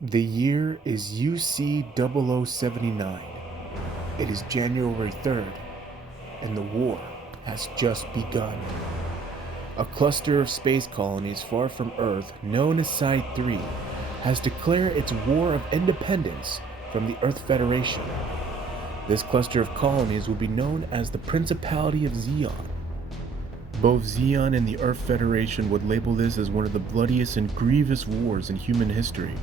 The year is UC0079. It is January 3rd, and the war has just begun. A cluster of space colonies far from Earth, known as Side 3, has declared its war of independence from the Earth Federation. This cluster of colonies will be known as the Principality of Zeon. Both Zeon and the Earth Federation would label this as one of the bloodiest and grievous wars in human history.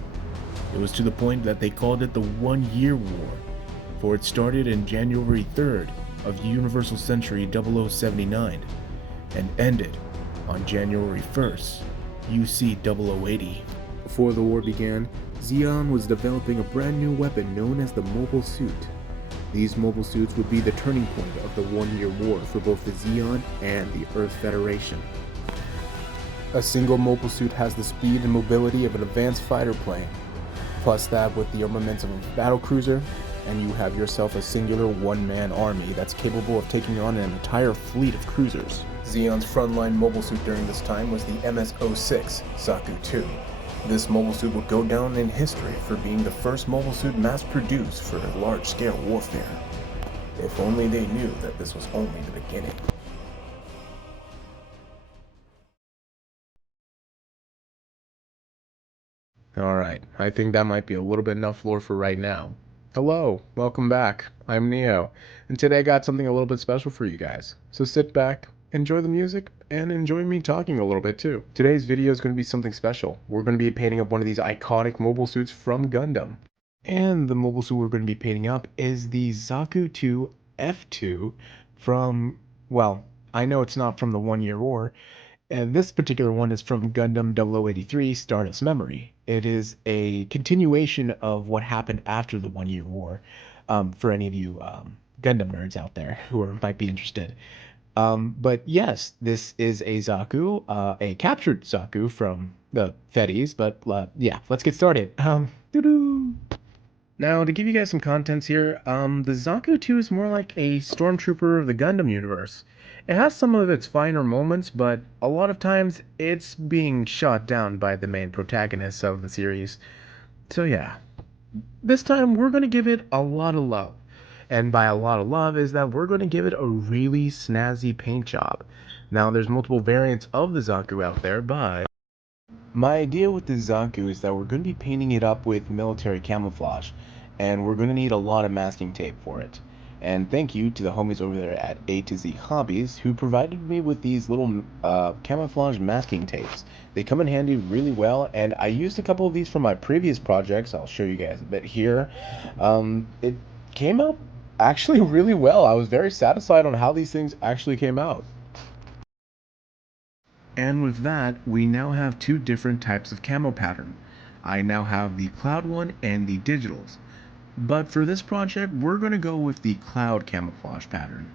It was to the point that they called it the 1-Year War, for it started in January 3rd of Universal Century 0079 and ended on January 1st, UC 0080. Before the war began, Zeon was developing a brand new weapon known as the Mobile Suit. These mobile suits would be the turning point of the 1-Year War for both the Zeon and the Earth Federation. A single mobile suit has the speed and mobility of an advanced fighter plane. Plus that with the armaments of a battlecruiser, and you have yourself a singular one-man army that's capable of taking on an entire fleet of cruisers. Zeon's frontline mobile suit during this time was the MS-06 Zaku 2. This mobile suit would go down in history for being the first mobile suit mass-produced for large-scale warfare. If only they knew that this was only the beginning. Alright, I think that might be a little bit enough lore for right now. Hello, welcome back. I'm Neo, and today I got something a little bit special for you guys. So sit back, enjoy the music, and enjoy me talking a little bit too. Today's video is going to be something special. We're going to be painting up one of these iconic mobile suits from Gundam. And the mobile suit we're going to be painting up is the Zaku 2 F2 from, well, I know it's not from the 1-Year War, and this particular one is from Gundam 0083 Stardust Memory. It is a continuation of what happened after the 1-Year War, for any of you Gundam nerds out there might be interested. But yes, this is a Zaku, a captured Zaku from the Fedis, but yeah, let's get started. Doo-doo. Now, to give you guys some contents here, the Zaku 2 is more like a stormtrooper of the Gundam universe. It has some of its finer moments, but a lot of times it's being shot down by the main protagonists of the series. So yeah, this time we're going to give it a lot of love. And by a lot of love is that we're going to give it a really snazzy paint job. Now, there's multiple variants of the Zaku out there, but my idea with the Zaku is that we're going to be painting it up with military camouflage, and we're going to need a lot of masking tape for it. And thank you to the homies over there at A to Z Hobbies who provided me with these little camouflage masking tapes. They come in handy really well, and I used a couple of these from my previous projects. I'll show you guys a bit here. It came out actually really well. I was very satisfied on how these things actually came out. And with that, we now have two different types of camo pattern. I now have the cloud one and the digitals. But for this project, we're going to go with the cloud camouflage pattern.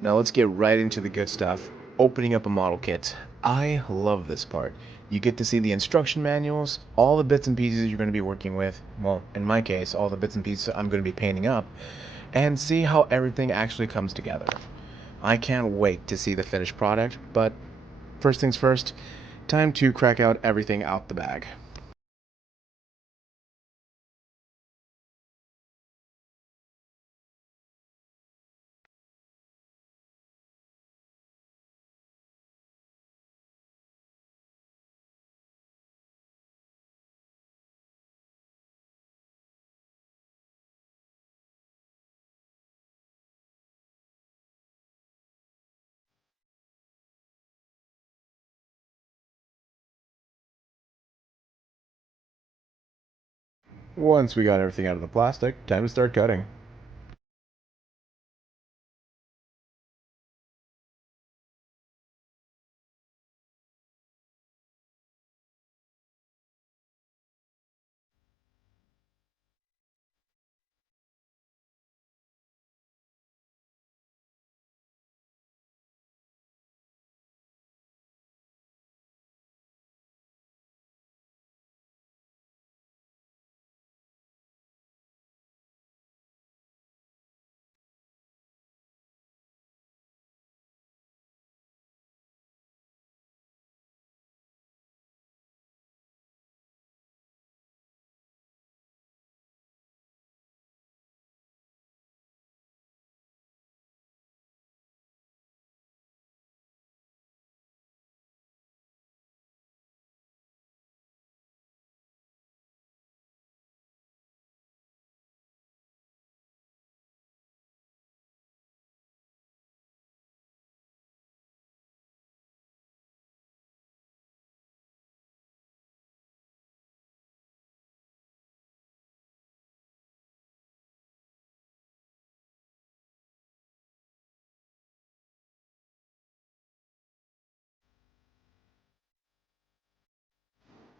Now let's get right into the good stuff, opening up a model kit. I love this part. You get to see the instruction manuals, all the bits and pieces you're going to be working with, well, in my case, all the bits and pieces I'm going to be painting up, and see how everything actually comes together. I can't wait to see the finished product, but first things first, time to crack out everything out the bag. Once we got everything out of the plastic, time to start cutting.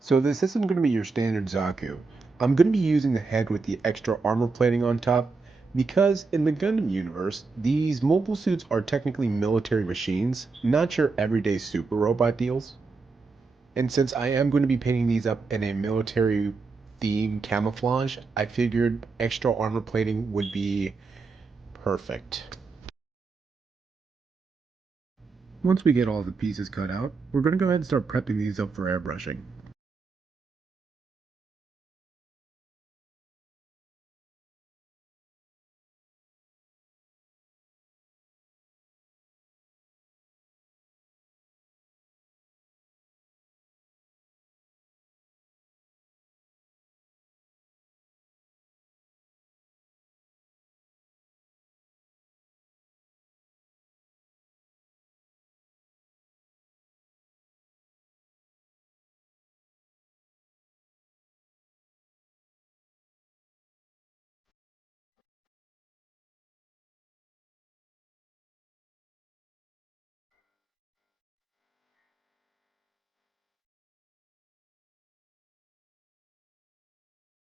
So this isn't going to be your standard zaku. I'm going to be using the head with the extra armor plating on top because in the Gundam universe, these mobile suits are technically military machines, not your everyday super robot deals. And since I am going to be painting these up in a military theme camouflage, I figured extra armor plating would be perfect. Once we get all the pieces cut out, we're going to go ahead and start prepping these up for airbrushing.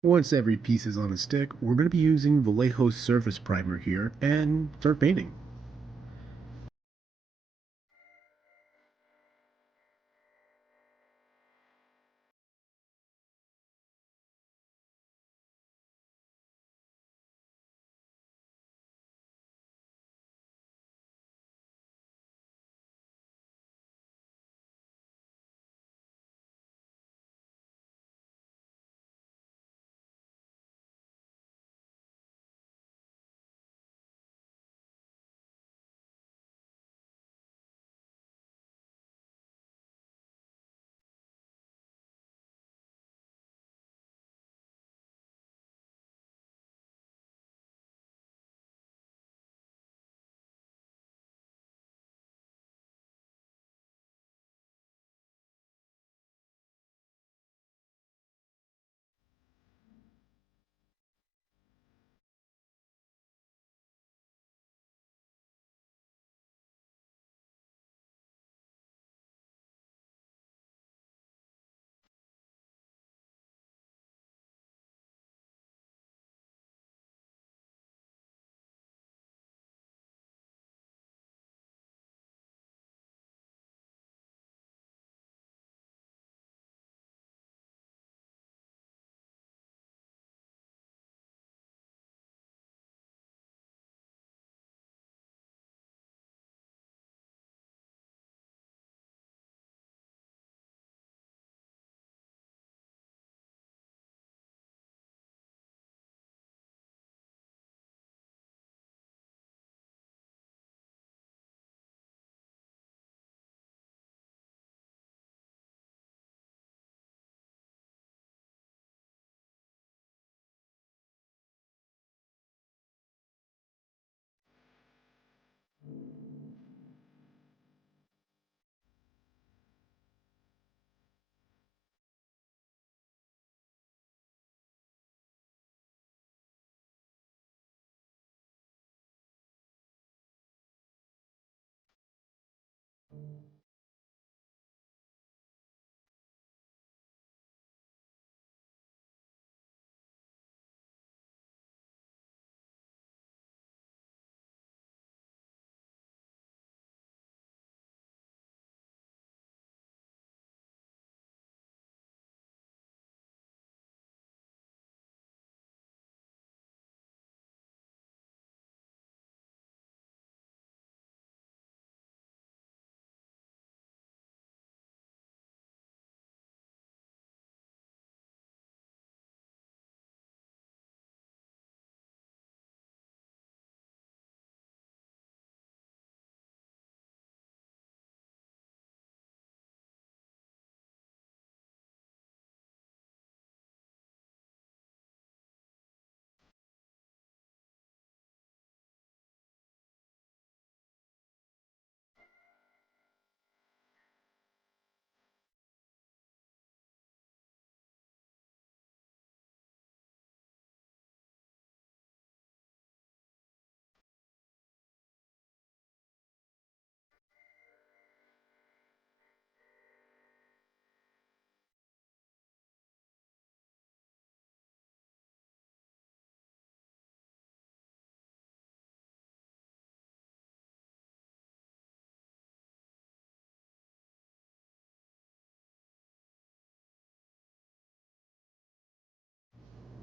Once every piece is on a stick, we're going to be using Vallejo's surface primer here and start painting.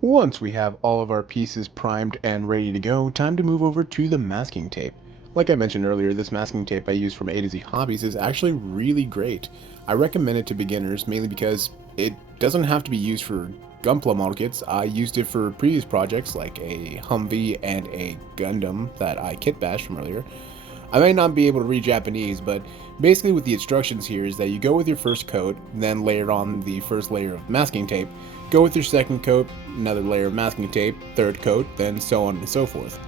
Once we have all of our pieces primed and ready to go, time to move over to the masking tape. Like I mentioned earlier, this masking tape I use from A to Z Hobbies is actually really great. I recommend it to beginners mainly because it doesn't have to be used for Gunpla model kits. I used it for previous projects like a Humvee and a Gundam that I kit bashed from earlier. I may not be able to read Japanese, but basically what the instructions here is that you go with your first coat, then layer on the first layer of masking tape, go with your second coat, another layer of masking tape, third coat, then so on and so forth.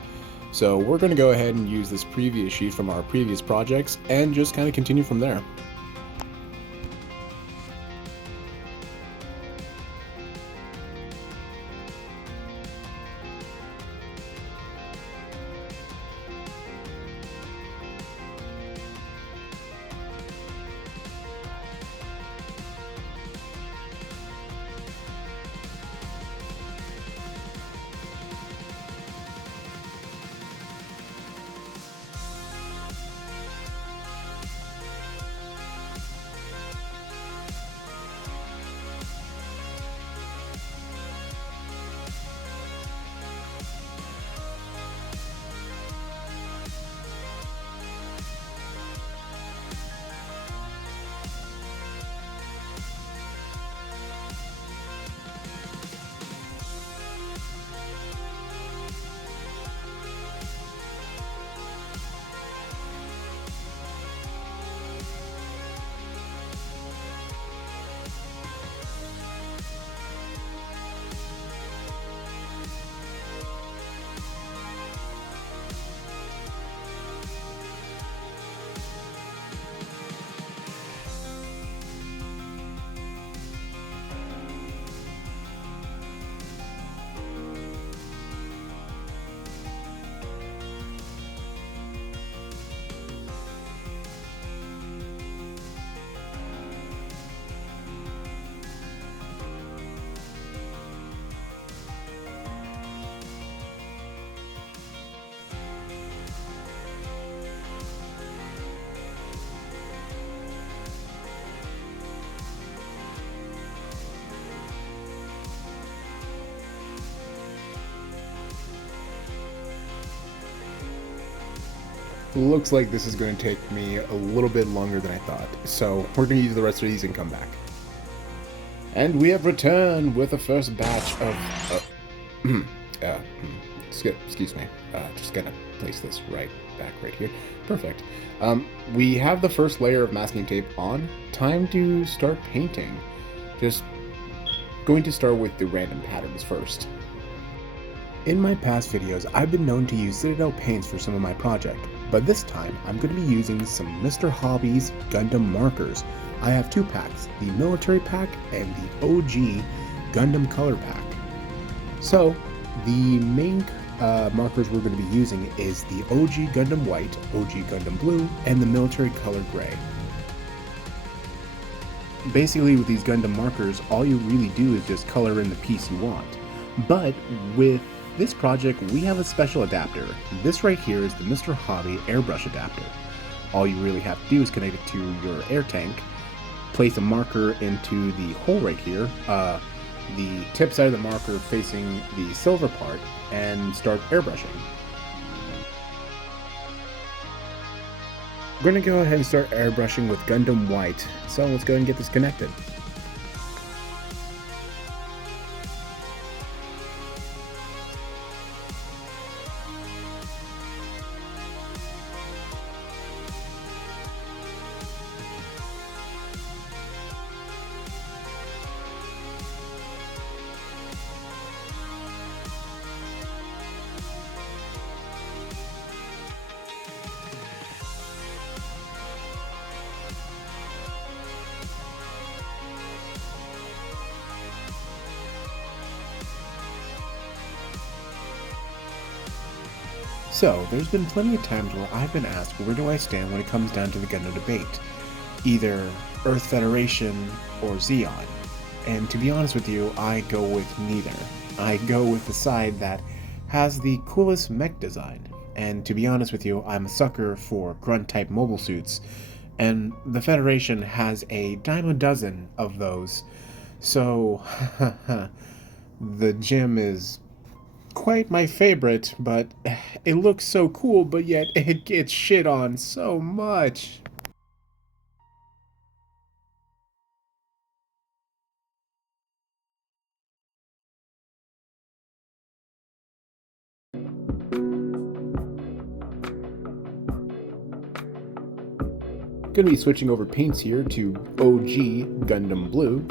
So we're going to go ahead and use this previous sheet from our previous projects and just kind of continue from there. Looks like this is going to take me a little bit longer than I thought, so we're going to use the rest of these and come back. And we have returned with the first batch of... excuse me. Just gonna place this right here. Perfect. We have the first layer of masking tape on. Time to start painting. Just going to start with the random patterns first. In my past videos, I've been known to use Citadel paints for some of my project, but this time I'm going to be using some Mr. Hobby's Gundam markers. I have two packs, the military pack and the OG Gundam color pack. So the main markers we're going to be using is the OG Gundam white, OG Gundam blue, and the military color gray. Basically with these Gundam markers, all you really do is just color in the piece you want. But with this project, we have a special adapter. This right here is the Mr. Hobby airbrush adapter. All you really have to do is connect it to your air tank, place a marker into the hole right here, the tip side of the marker facing the silver part, and start airbrushing. We're going to go ahead and start airbrushing with Gundam white, so let's go ahead and get this connected. So, there's been plenty of times where I've been asked where do I stand when it comes down to the Gundam debate. Either Earth Federation or Zeon. And to be honest with you, I go with neither. I go with the side that has the coolest mech design. And to be honest with you, I'm a sucker for grunt-type mobile suits. And the Federation has a dime a dozen of those. So, The gym is quite my favorite, but it looks so cool, but yet it gets shit on so much. Gonna be switching over paints here to OG Gundam Blue.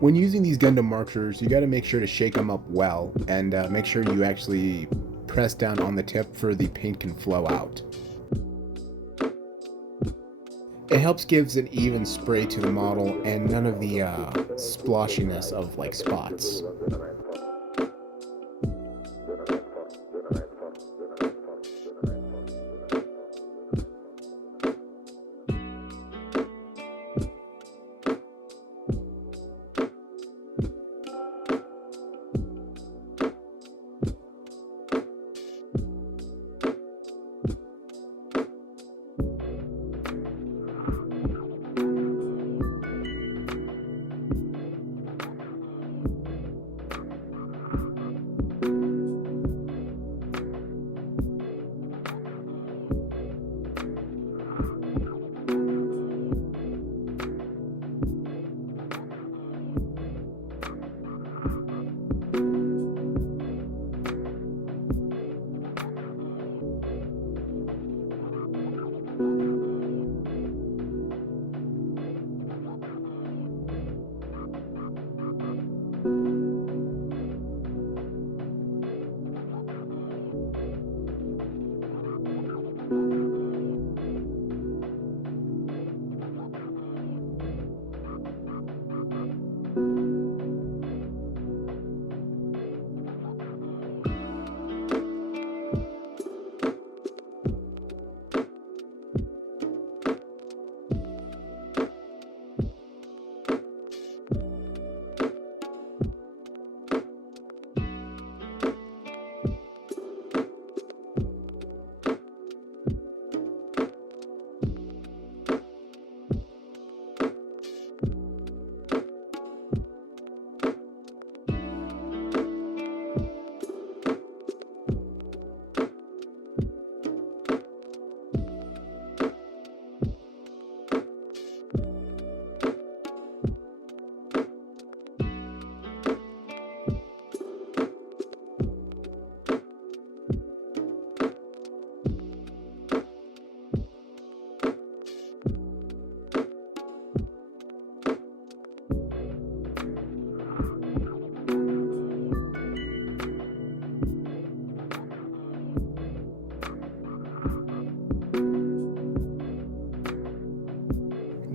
When using these Gundam markers, you got to make sure to shake them up well and make sure you actually press down on the tip for the paint can flow out. It helps gives an even spray to the model and none of the splotchiness of like spots.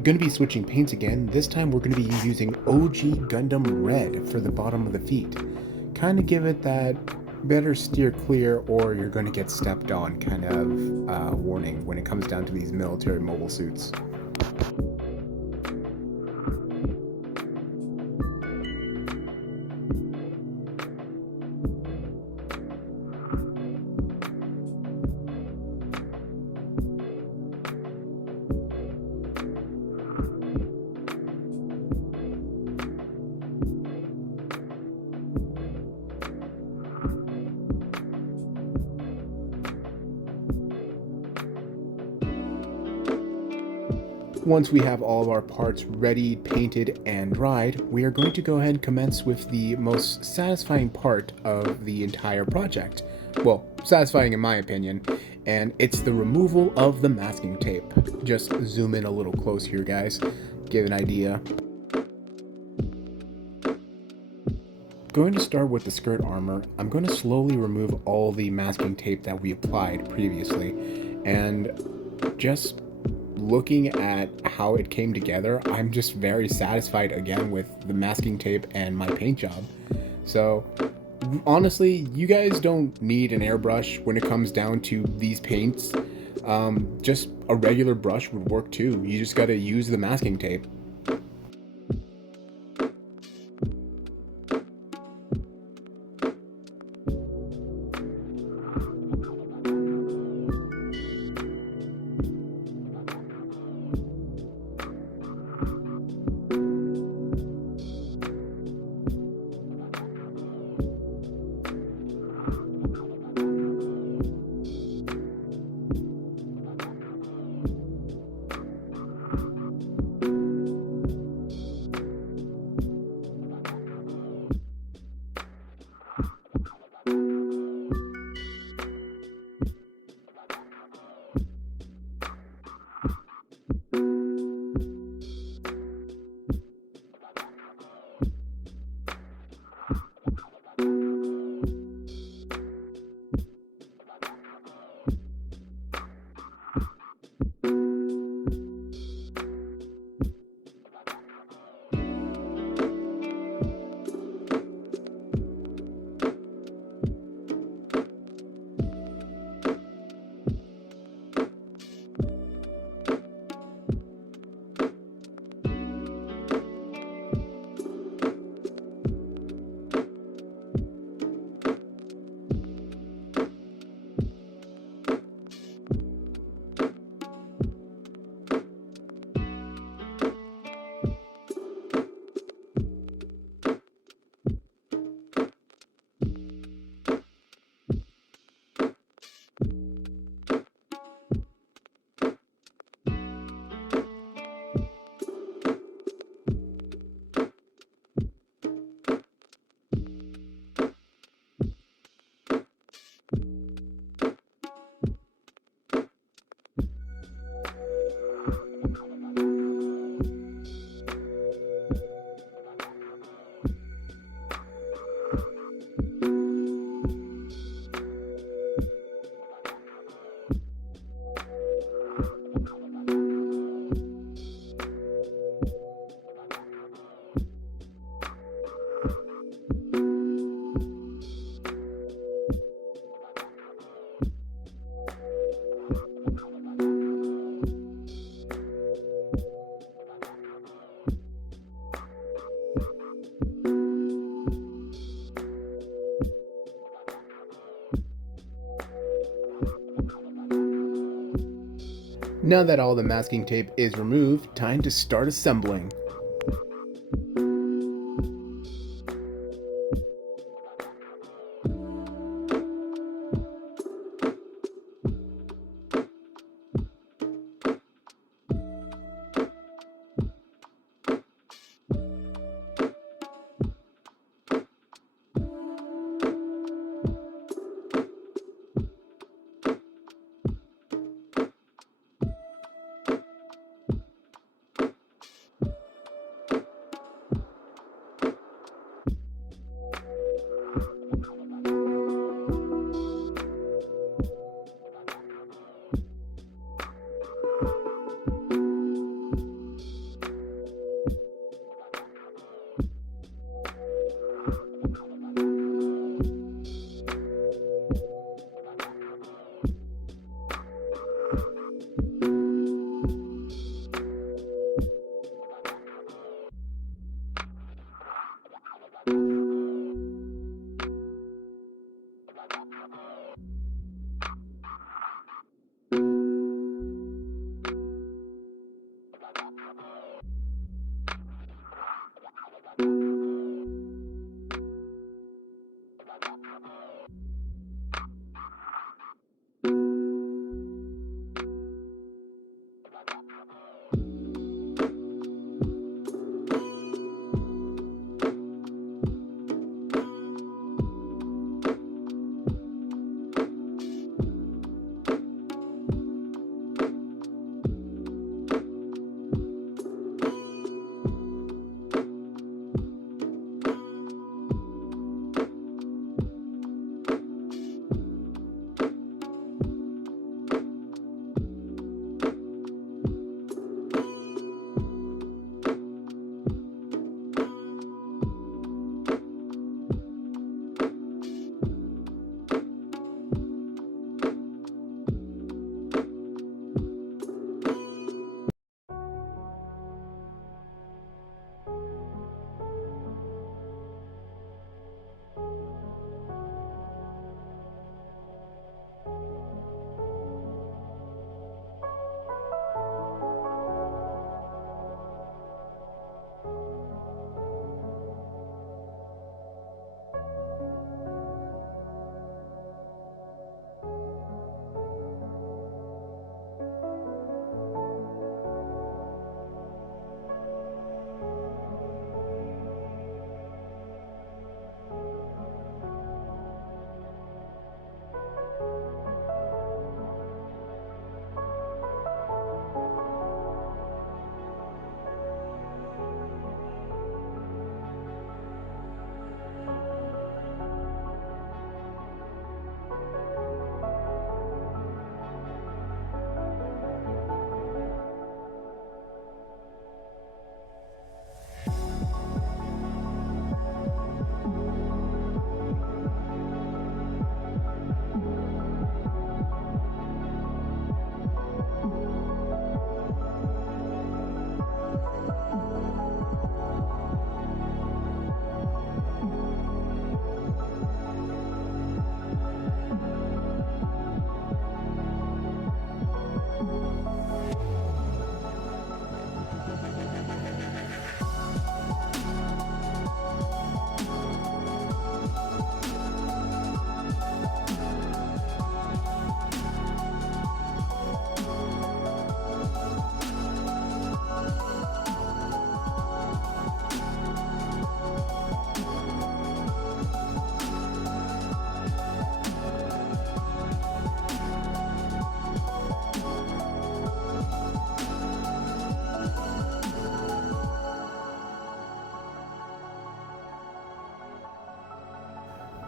going to be switching paints again. This time we're going to be using OG Gundam Red for the bottom of the feet. Kind of give it that better steer clear or you're going to get stepped on kind of warning when it comes down to these military mobile suits. Once we have all of our parts ready, painted, and dried, we are going to go ahead and commence with the most satisfying part of the entire project. Well, satisfying in my opinion, and it's the removal of the masking tape. Just zoom in a little close here, guys. Give an idea. Going to start with the skirt armor. I'm going to slowly remove all the masking tape that we applied previously, and just looking at how it came together, I'm just very satisfied again with the masking tape and my paint job. So honestly, you guys don't need an airbrush when it comes down to these paints. Just a regular brush would work too. You just got to use the masking tape. Now that all the masking tape is removed, time to start assembling.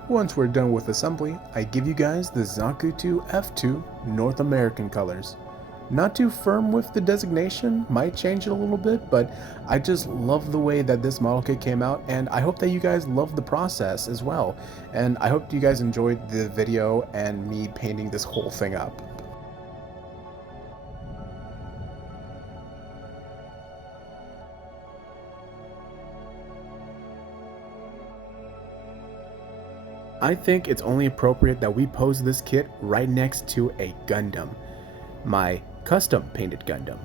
Once we're done with assembly, I give you guys the Zaku 2 F2 North American colors. Not too firm with the designation, might change it a little bit, but I just love the way that this model kit came out, and I hope that you guys love the process as well. And I hope you guys enjoyed the video and me painting this whole thing up. I think it's only appropriate that we pose this kit right next to a Gundam, my custom painted Gundam.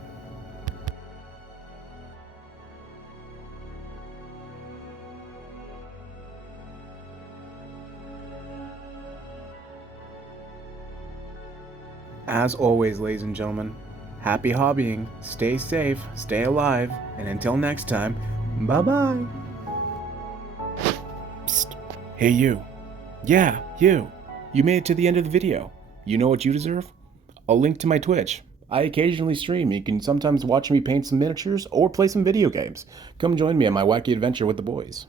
As always, ladies and gentlemen, happy hobbying, stay safe, stay alive, and until next time, bye-bye. Psst. Hey you. Yeah, you. You made it to the end of the video. You know what you deserve? A link to my Twitch. I occasionally stream. You can sometimes watch me paint some miniatures or play some video games. Come join me on my wacky adventure with the boys.